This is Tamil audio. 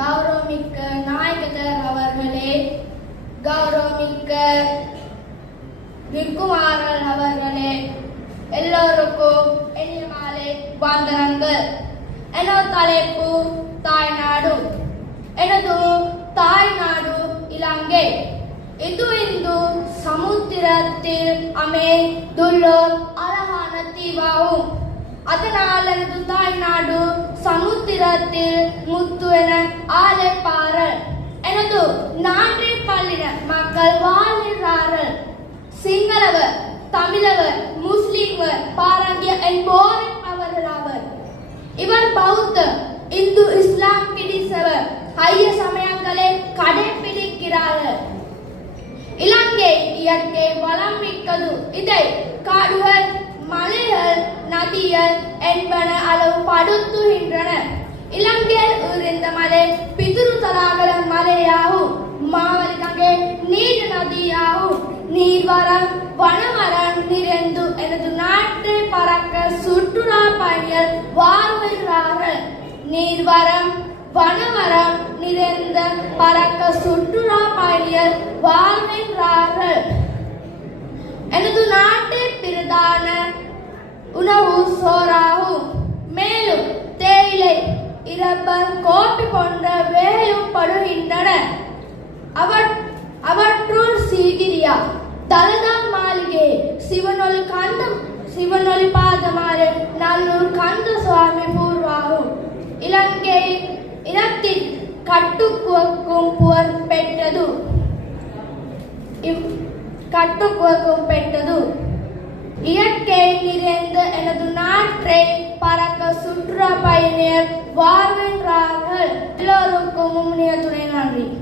கௌரவமிக்க நாயகர் அவர்களே, கௌரவமிக்க விக்குமாரன் அவர்களே, எல்லோருக்கும் இனிய மாலை வந்தனங்கள். எனது தலைப்பு தாய்நாடு. எனது தாய்நாடு இலங்கை. இது இந்து சமுத்திரத்தில் அமைந்துள்ள அழகான தீவாகும். அதனால் எனது தாய்நாடு சமுத்திரத்தில் முத்து என அழைப்பார்கள். எனது நாட்டின் பல்லின மக்கள் வாழ்கிறார்கள். சிங்களவர், தமிழவர், முஸ்லிம்வர், பாரங்கிய என்போர் அவர்களாவர். இவர் பௌத்த, இந்து, இஸ்லாம், கிறிஸ்தவர் ஐய சமயங்களை கடைபிடிக்கிறார்கள். இலங்கை இயற்கை வளம் மிக்கது. இதை காடுகள், மலைகள், நதிகள் என்பன அளவுபடுத்துகின்றன. இலங்கையில் இருந்த மலை பிதுருதலாகல மலையாகும். மாவலிகங்கை நீர் நதியாகும். நீர்வரம் வனமரம் நிறைந்து எனது நாட்டை பறக்க சுற்றுலா பயணிகள் வாழ்கிறார்கள். நீர்வரம் வனமரம் நிறைந்த பறக்க சுற்றுலா பயணிகள் வாழ்கிறார்கள். எனது நாட்டின் பிரதான உணவு சோறாகும். மேலும் தேயிலை, இரப்பர், கோப்பி போன்ற வேலையும் படுகின்றன. அவற்றுள் சீகிரியா, தலதா மாளிகை, சிவனொலி பாதமாறு, நல்லூர் கந்த சுவாமி பூர்வாகும். இலங்கை இனத்தின் கட்டுக்குவக்கும் புகழ் பெற்றது. இயற்கை நிறைந்த எனது நாட்டை பறக்க சுற்றுலா பயணியர் வாழ்கின்றார்கள். எல்லோருக்கும் துணை. நன்றி.